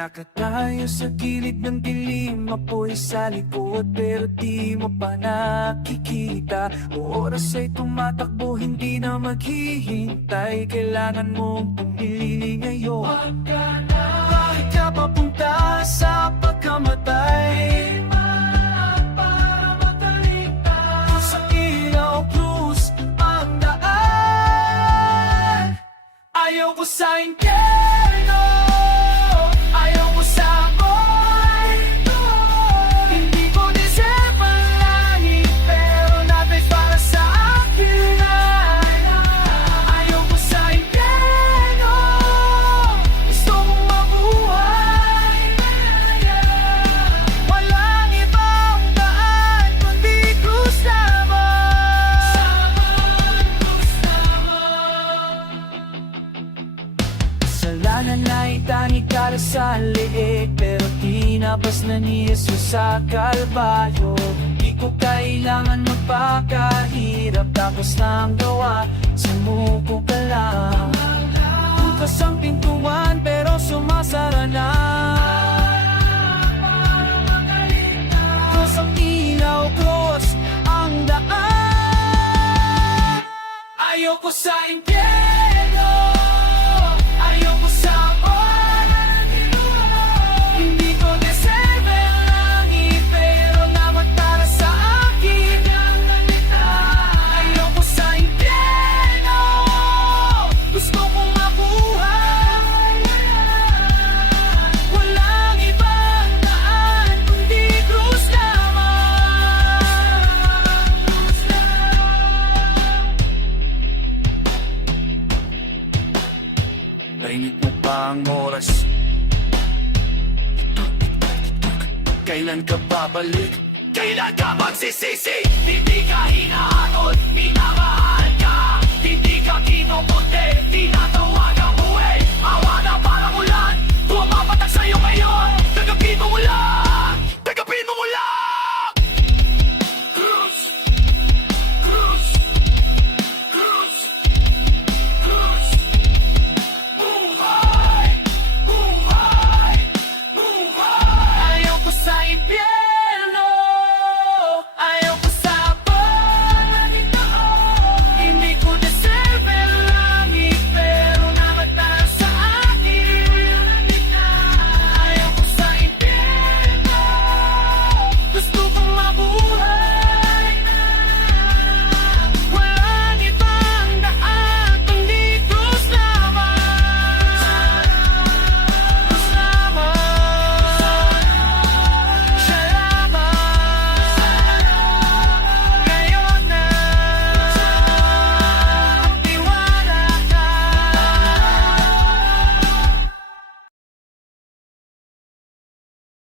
Nakatayo sa gilid ng dilim Apoy sa likod pero di mo pa nakikita. Oras ay tumatakbo hindi na maghihintay. Kailangan mong pumili Ayaw ko sa impyerno na itangig para sa liit Pero tinabas na ni Jesus sa kalbaryo. Di ko kailangan magpakahirap Tapos na ang gawa, sumuko ka lang. Bukas ang pintuan pero sumasara na. Cross ang ilaw, cross ang daan. Ayoko sa impyerno Painit mo pa ang oras Kailan ka babalik? Kailan ka magsisisi? Hindi ka hinahanod, minamahal ka Hindi ka kinupunti,